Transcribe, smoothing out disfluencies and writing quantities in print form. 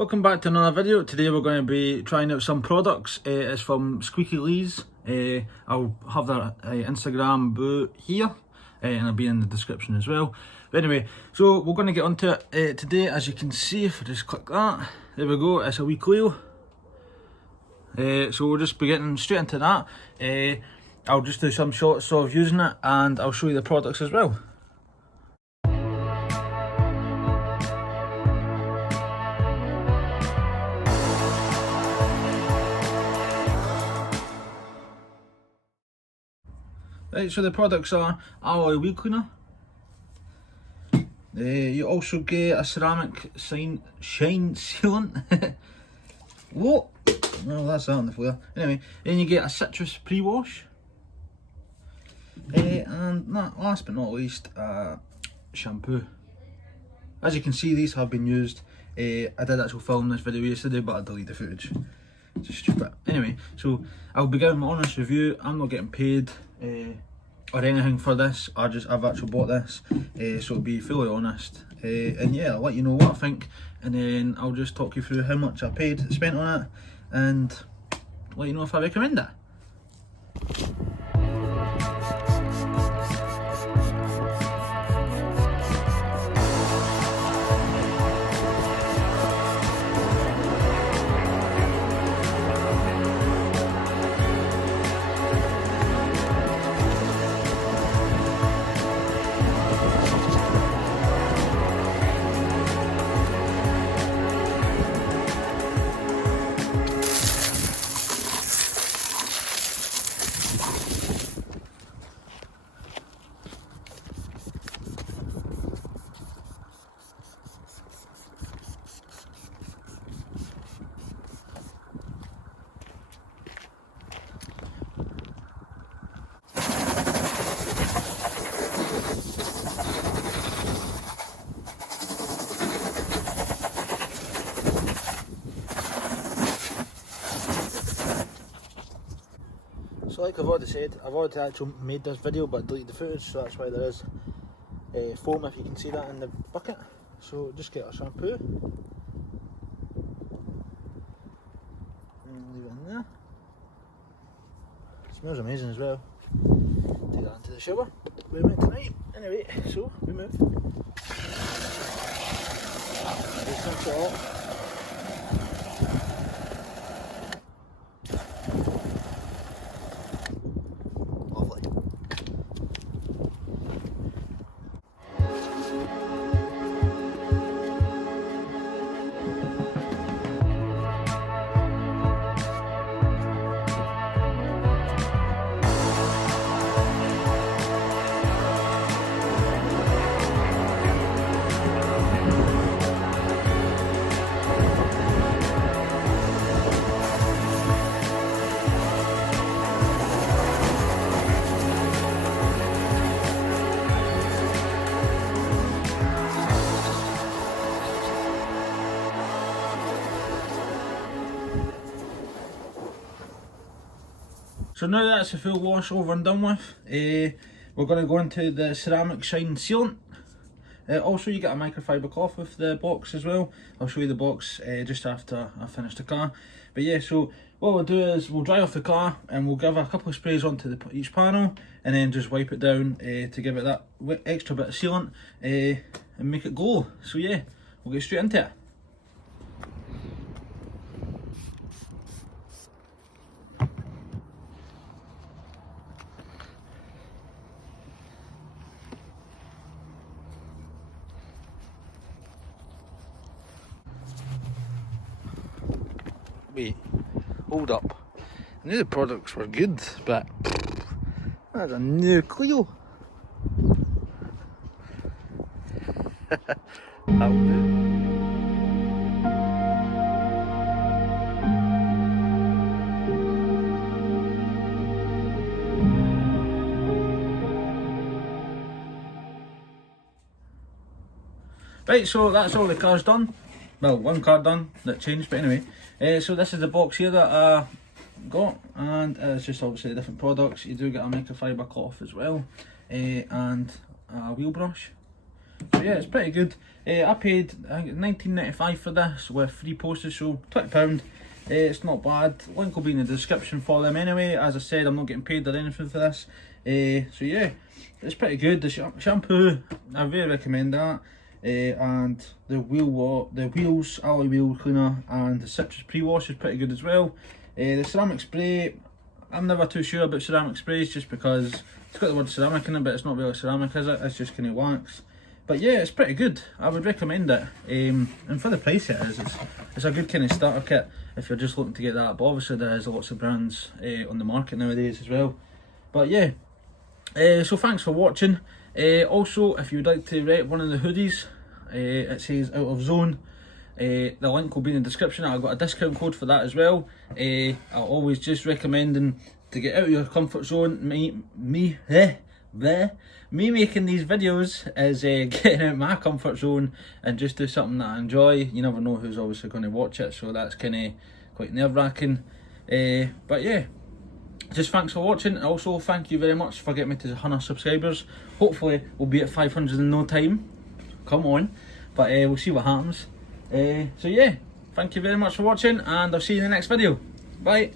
Welcome back to another video. Today we're going to be trying out some products. It's from Squeakylees. I'll have their Instagram boo here and it'll be in the description as well. But anyway, so we're going to get onto it today. As you can see, if I just click that, there we go, it's a wee coil. So we'll just be getting straight into that. I'll just do some shots of using it and I'll show you the products as well. Right, so the products are alloy wheel cleaner. You also get a ceramic shine sealant. What? Well, that's that on the floor. Anyway, then you get a citrus pre-wash. And last but not least, shampoo. As you can see, these have been used. I did actually film this video yesterday, but I deleted the footage. It's just stupid. Anyway, so I'll be giving my honest review. I'm not getting paid or anything for this. I've actually bought this, so to be fully honest. And yeah, I'll let you know what I think, and then I'll just talk you through how much I spent on it, and let you know if I recommend it. So like I've already said, I've already actually made this video but deleted the footage, so that's why there is foam, if you can see that in the bucket. So just get our shampoo and leave it in there. It smells amazing as well. Take that into the shower. We're out tonight. Anyway, so we move. Rinse it off. So now that's a full wash over and done with, we're going to go into the ceramic shine sealant. Also you get a microfiber cloth with the box as well. I'll show you the box just after I finish the car. But yeah, so what we'll do is we'll dry off the car and we'll give a couple of sprays onto each panel and then just wipe it down to give it that extra bit of sealant and make it glow. So yeah, we'll get straight into it. Wait, hold up. I knew the products were good, but that's a new clue. That'll do. Right, so that's all the car's done. Well, one car done that changed, but anyway. So this is the box here that I got, and it's just obviously different products. You do get a microfiber cloth as well, and a wheel brush. So yeah, it's pretty good. I paid I think £19.95 for this with free postage, so £20. It's not bad. Link will be in the description for them anyway. As I said, I'm not getting paid or anything for this. So yeah, it's pretty good. The shampoo, I really recommend that. And the wheels, alloy wheel cleaner, and the citrus pre-wash is pretty good as well. The ceramic spray, I'm never too sure about ceramic sprays just because it's got the word ceramic in it, but it's not really ceramic, is it? It's just kind of wax. But yeah, it's pretty good. I would recommend it. And for the price it is, it's a good kind of starter kit if you're just looking to get that. But obviously there is lots of brands on the market nowadays as well. But yeah, so thanks for watching. Also, if you would like to rep one of the hoodies, it says Out of Zone. The link will be in the description. I've got a discount code for that as well. I always just recommending to get out of your comfort zone. Me making these videos is getting out of my comfort zone and just do something that I enjoy. You never know who's obviously going to watch it, so that's kind of quite nerve-wracking. But yeah, just thanks for watching. Also, thank you very much for getting me to 100 subscribers. Hopefully we'll be at 500 in no time. Come on. But we'll see what happens. So yeah, thank you very much for watching, and I'll see you in the next video. Bye.